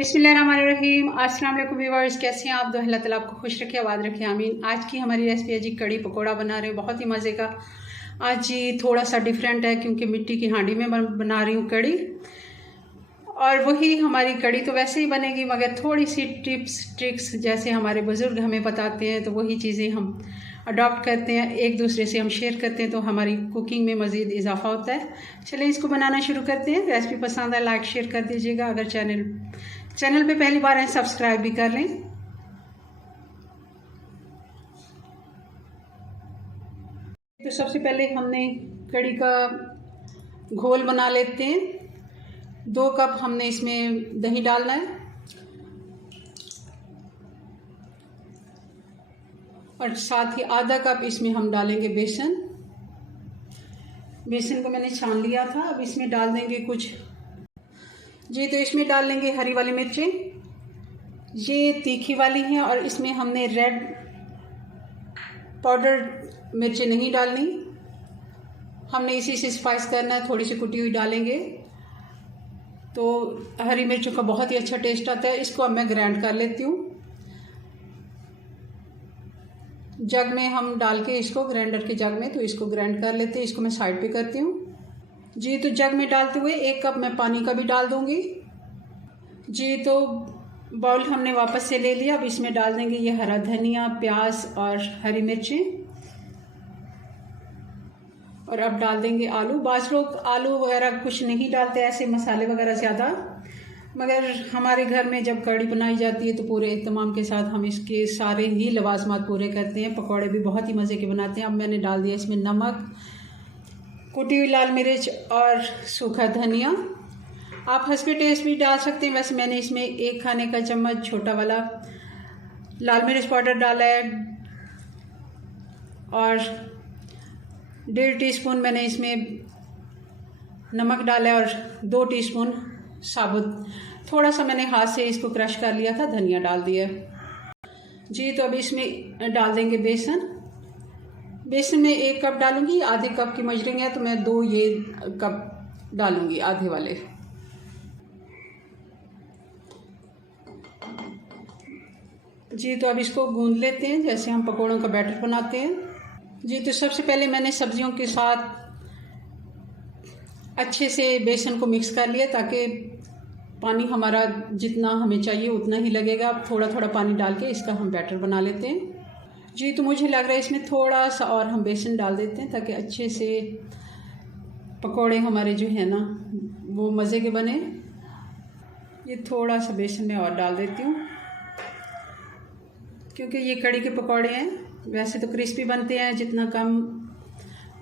बिस्मिल्लाहिर्रहमानिर्रहीम। अस्सलाम वालेकुम व्यूअर्स, कैसे हैं आप? अल्लाह ताला आपको खुश रखे, आबाद रखे, आमीन। आज की हमारी रेसिपी है जी कड़ी पकोड़ा बना रहे हैं, बहुत ही मज़े का। आज जी थोड़ा सा डिफरेंट है क्योंकि मिट्टी की हांडी में बना रही हूँ कड़ी। और वही हमारी कड़ी तो वैसे ही बनेगी मगर थोड़ी सी टिप्स ट्रिक्स जैसे हमारे बुज़ुर्ग हमें बताते हैं तो वही चीज़ें हम अडॉप्ट करते हैं, एक दूसरे से हम शेयर करते हैं तो हमारी कुकिंग में मज़ीद इजाफा होता है। चलिए इसको बनाना शुरू करते हैं। रेसिपी पसंद है लाइक शेयर कर दीजिएगा। अगर चैनल पे पहली बार है सब्सक्राइब भी कर लें। तो सबसे पहले हमने कड़ी का घोल बना लेते हैं। 2 कप हमने इसमें दही डालना है और साथ ही आधा कप इसमें हम डालेंगे बेसन। बेसन को मैंने छान लिया था। अब इसमें डाल देंगे कुछ जी, तो इसमें डाल लेंगे हरी वाली मिर्चें, ये तीखी वाली हैं। और इसमें हमने रेड पाउडर मिर्चें नहीं डालनी, हमने इसी से स्पाइस करना है। थोड़ी सी कुटी हुई डालेंगे तो हरी मिर्चों का बहुत ही अच्छा टेस्ट आता है। इसको अब मैं ग्राइंड कर लेती हूँ। जग में हम डाल के इसको ग्राइंडर के जग में तो इसको ग्राइंड कर लेते हैं। इसको मैं साइड पे करती हूँ जी। तो जग में डालते हुए 1 कप मैं पानी का भी डाल दूंगी जी। तो बाउल हमने वापस से ले लिया। अब इसमें डाल देंगे ये हरा धनिया, प्याज और हरी मिर्चें। और अब डाल देंगे आलू। बाज़ लोग आलू वगैरह कुछ नहीं डालते, ऐसे मसाले वगैरह ज़्यादा, मगर हमारे घर में जब कड़ी बनाई जाती है तो पूरे एहतमाम के साथ हम इसके सारे ही लवाजमात पूरे करते हैं। पकौड़े भी बहुत ही मज़े के बनाते हैं। अब मैंने डाल दिया इसमें नमक, कुटी हुई लाल मिर्च और सूखा धनिया। आप हस्बे टेस्ट भी डाल सकते हैं। वैसे मैंने इसमें 1 खाने का चम्मच छोटा वाला लाल मिर्च पाउडर डाला है और 1.5 टीस्पून मैंने इसमें नमक डाला है और 2 टीस्पून साबुत, थोड़ा सा मैंने हाथ से इसको क्रश कर लिया था, धनिया डाल दिया जी। तो अब इसमें डाल देंगे बेसन। बेसन में 1 कप डालूंगी, आधे कप की मेजरिंग है तो मैं 2 ये कप डालूंगी, आधे वाले जी। तो अब इसको गूंद लेते हैं जैसे हम पकौड़ों का बैटर बनाते हैं जी। तो सबसे पहले मैंने सब्जियों के साथ अच्छे से बेसन को मिक्स कर लिया ताकि पानी हमारा जितना हमें चाहिए उतना ही लगेगा। अब थोड़ा थोड़ा पानी डाल के इसका हम बैटर बना लेते हैं जी। तो मुझे लग रहा है इसमें थोड़ा सा और हम बेसन डाल देते हैं ताकि अच्छे से पकोड़े हमारे जो है ना वो मज़े के बने। ये थोड़ा सा बेसन में और डाल देती हूँ क्योंकि ये कड़ी के पकोड़े हैं। वैसे तो क्रिस्पी बनते हैं, जितना कम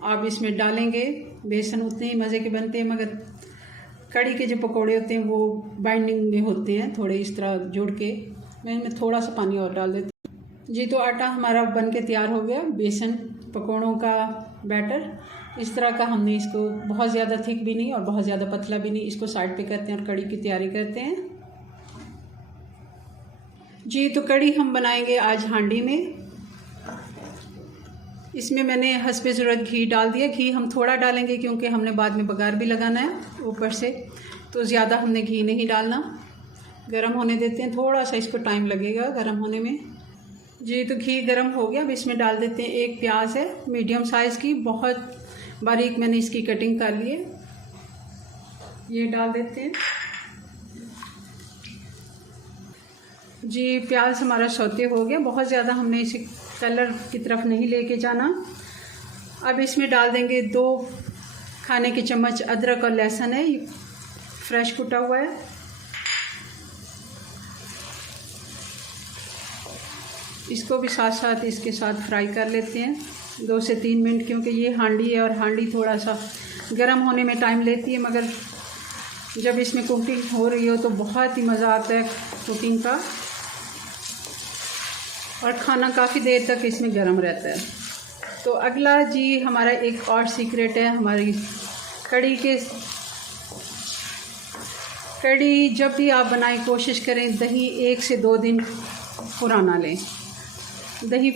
आप इसमें डालेंगे बेसन उतने ही मज़े के बनते हैं, मगर कड़ी के जो पकोड़े होते हैं वो बाइंडिंग में होते हैं थोड़े इस तरह जोड़ के। मैं इनमें थोड़ा सा पानी और डाल देती हूँ जी। तो आटा हमारा बन के तैयार हो गया। बेसन पकोड़ों का बैटर इस तरह का हमने इसको बहुत ज़्यादा थिक भी नहीं और बहुत ज़्यादा पतला भी नहीं। इसको साइड पे करते हैं और कड़ी की तैयारी करते हैं जी। तो कड़ी हम बनाएंगे आज हांडी में। इसमें मैंने हस्बे ज़रूरत घी डाल दिया। घी हम थोड़ा डालेंगे क्योंकि हमने बाद में बघार भी लगाना है ऊपर से, तो ज़्यादा हमने घी नहीं डालना। गरम होने देते हैं, थोड़ा सा इसको टाइम लगेगा गरम होने में जी। तो घी गरम हो गया। अब इसमें डाल देते हैं 1 प्याज है मीडियम साइज़ की, बहुत बारीक मैंने इसकी कटिंग कर ली है, ये डाल देते हैं जी। प्याज हमारा सौते हो गया, बहुत ज़्यादा हमने इसे कलर की तरफ नहीं लेके जाना। अब इसमें डाल देंगे 2 खाने के चम्मच अदरक और लहसुन है, फ्रेश कुटा हुआ है। इसको भी साथ साथ इसके साथ फ्राई कर लेते हैं 2 से 3 मिनट, क्योंकि ये हांडी है और हांडी थोड़ा सा गर्म होने में टाइम लेती है, मगर जब इसमें कुकिंग हो रही हो तो बहुत ही मज़ा आता है कुकिंग का और खाना काफ़ी देर तक इसमें गर्म रहता है। तो अगला जी हमारा एक और सीक्रेट है हमारी कड़ी जब भी आप बनाएं कोशिश करें दही 1 से 2 दिन पुराना लें। दही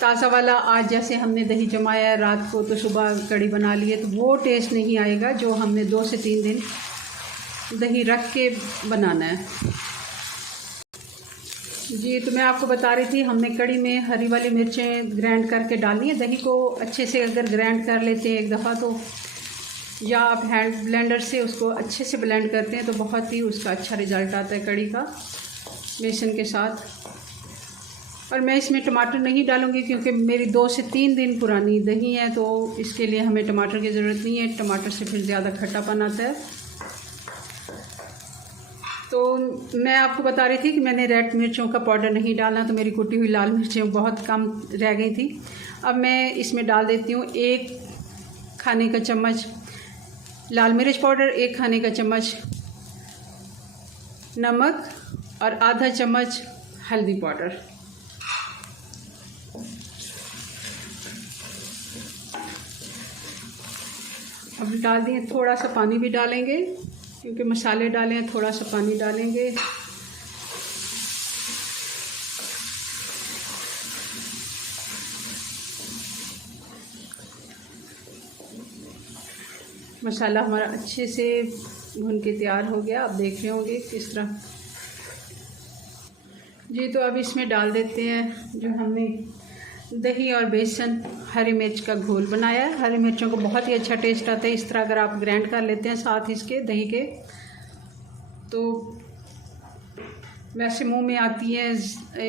ताज़ा वाला आज जैसे हमने दही जमाया है रात को तो सुबह कड़ी बना ली है तो वो टेस्ट नहीं आएगा जो हमने 2 से 3 दिन दही रख के बनाना है। जी, तो मैं आपको बता रही थी हमने कड़ी में हरी वाली मिर्चें ग्राइंड करके डालनी है। दही को अच्छे से अगर ग्राइंड कर लेते हैं एक दफ़ा तो, या आप हैंड ब्लेंडर से उसको अच्छे से ब्लेंड करते हैं तो बहुत ही उसका अच्छा रिज़ल्ट आता है कड़ी का बेसन के साथ। और मैं इसमें टमाटर नहीं डालूँगी क्योंकि मेरी 2 से 3 दिन पुरानी दही है, तो इसके लिए हमें टमाटर की ज़रूरत नहीं है। टमाटर से फिर ज़्यादा खट्टापन आता है। तो मैं आपको बता रही थी कि मैंने रेड मिर्चों का पाउडर नहीं डालना, तो मेरी कुटी हुई लाल मिर्चें बहुत कम रह गई थी। अब मैं इसमें डाल देती हूँ 1 खाने का चम्मच लाल मिर्च पाउडर, 1 खाने का चम्मच नमक और आधा चम्मच हल्दी पाउडर। अब डाल दिए, थोड़ा सा पानी भी डालेंगे क्योंकि मसाले डाले हैं, थोड़ा सा पानी डालेंगे। मसाला हमारा अच्छे से भून के तैयार हो गया। आप देख रहे होंगे किस तरह। जी, तो अब इसमें डाल देते हैं जो हमने दही और बेसन हरी मिर्च का घोल बनाया है। हरी मिर्चों को बहुत ही अच्छा टेस्ट आता है इस तरह अगर आप ग्राइंड कर लेते हैं साथ इसके दही के, तो वैसे मुंह में आती है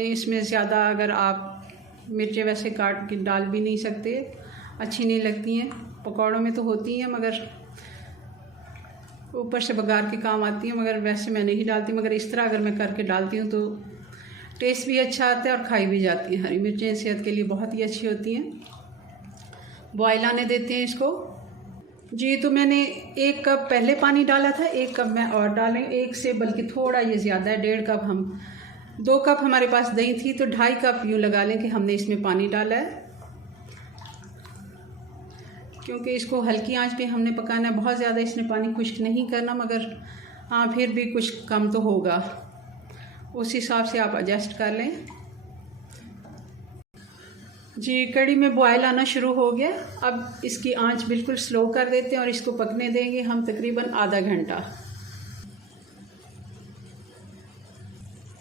इसमें ज़्यादा। अगर आप मिर्चें वैसे काट के डाल भी नहीं सकते, अच्छी नहीं लगती हैं। पकौड़ों में तो होती हैं मगर ऊपर से बघार के काम आती हैं, मगर वैसे मैं नहीं डालती। मगर इस तरह अगर मैं करके डालती हूँ तो टेस्ट भी अच्छा आता है और खाई भी जाती हैं। हरी मिर्चें सेहत के लिए बहुत ही अच्छी होती हैं। बॉयल आने देते हैं इसको। जी, तो मैंने 1 कप पहले पानी डाला था, 1 कप मैं और डालें, 1 से बल्कि थोड़ा ये ज़्यादा है, 1.5 कप। हम 2 कप हमारे पास दही थी तो 2.5 कप यूँ लगा लें कि हमने इसमें पानी डाला है, क्योंकि इसको हल्की आंच पे हमने पकाना है। बहुत ज़्यादा इसमें पानी खुश्क नहीं करना, मगर हाँ फिर भी कुछ कम तो होगा, उस हिसाब से आप एडजस्ट कर लें। जी, कड़ी में बॉयल आना शुरू हो गया। अब इसकी आंच बिल्कुल स्लो कर देते हैं और इसको पकने देंगे हम तकरीबन आधा घंटा।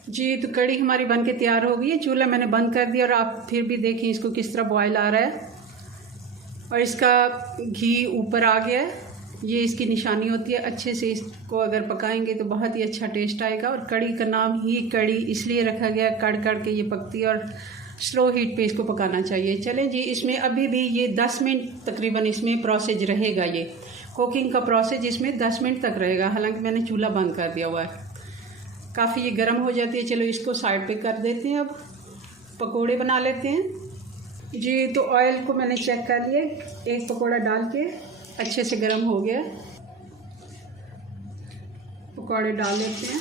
जी, तो कड़ी हमारी बन के तैयार हो गई है। चूल्हा मैंने बंद कर दिया और आप फिर भी देखें इसको किस तरह बॉयल आ रहा है और इसका घी ऊपर आ गया है। ये इसकी निशानी होती है। अच्छे से इसको अगर पकाएंगे तो बहुत ही अच्छा टेस्ट आएगा। और कड़ी का नाम ही कड़ी इसलिए रखा गया, कड़ कड़ के ये पकती है और स्लो हीट पे इसको पकाना चाहिए। चलें जी, इसमें अभी भी ये 10 मिनट तकरीबन इसमें प्रोसेस रहेगा। ये कुकिंग का प्रोसेस इसमें 10 मिनट तक रहेगा, हालांकि मैंने चूल्हा बंद कर दिया हुआ है। काफ़ी ये गर्म हो जाती है। चलो इसको साइड पे कर देते हैं। अब पकोड़े बना लेते हैं। जी, तो ऑयल को मैंने चेक कर लिया, 1 पकोड़ा डाल के अच्छे से गर्म हो गया। पकोड़े डाल लेते हैं।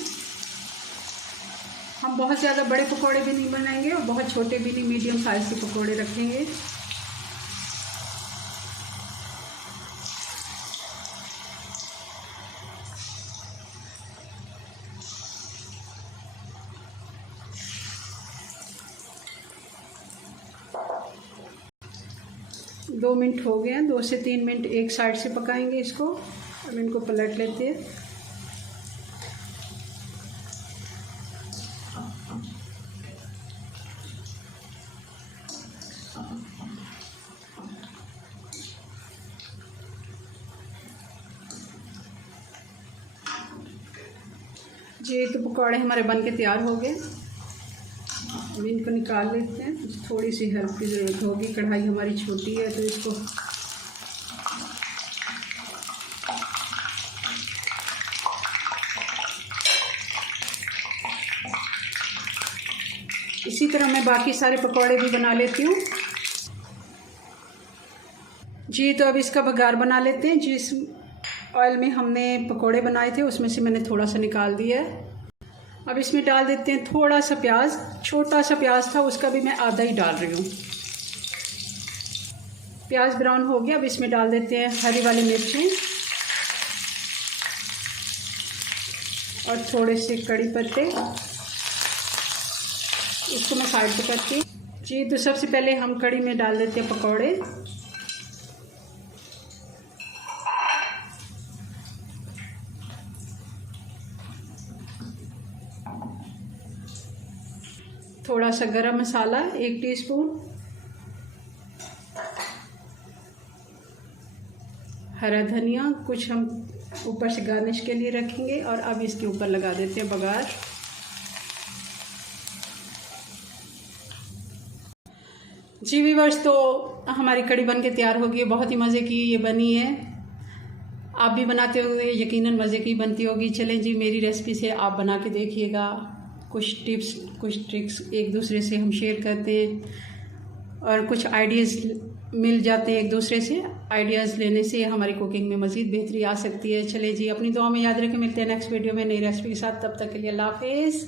हम बहुत ज़्यादा बड़े पकोड़े भी नहीं बनाएंगे और बहुत छोटे भी नहीं, मीडियम साइज़ के पकोड़े रखेंगे। दो मिनट हो गए हैं, 2 से 3 मिनट एक साइड से पकाएंगे इसको। अब इनको पलट लेते हैं। जी, तो पकौड़े हमारे बन के तैयार हो गए। अब इनको निकाल लेते हैं। थोड़ी सी हेल्प की ज़रूरत होगी, कढ़ाई हमारी छोटी है तो इसको इसी तरह मैं बाकी सारे पकौड़े भी बना लेती हूँ। जी, तो अब इसका बघार बना लेते हैं। जिस ऑयल में हमने पकोड़े बनाए थे उसमें से मैंने थोड़ा सा निकाल दिया है। अब इसमें डाल देते हैं थोड़ा सा प्याज। छोटा सा प्याज था, उसका भी मैं आधा ही डाल रही हूँ। प्याज ब्राउन हो गया। अब इसमें डाल देते हैं हरी वाली मिर्चें और थोड़े से कड़ी पत्ते। इसको मैं साइड पे करती हूँ। जी, तो सबसे पहले हम कड़ी में डाल देते हैं पकौड़े। थोड़ा सा गरम मसाला 1 टीस्पून, हरा धनिया कुछ हम ऊपर से गार्निश के लिए रखेंगे। और अब इसके ऊपर लगा देते हैं बघार। जी व्यूअर्स, तो हमारी कड़ी बन के तैयार होगी। बहुत ही मज़े की ये बनी है। आप भी बनाते होंगे, यकीनन मज़े की बनती होगी। चलें जी, मेरी रेसिपी से आप बना के देखिएगा। कुछ टिप्स कुछ ट्रिक्स एक दूसरे से हम शेयर करते हैं और कुछ आइडियाज़ मिल जाते हैं एक दूसरे से। आइडियाज़ लेने से हमारी कुकिंग में मज़ीद बेहतरी आ सकती है। चले जी, अपनी दुआ में याद रखें। मिलते हैं नेक्स्ट वीडियो में नई रेसिपी के साथ। तब तक के लिए अल्लाह हाफिज़।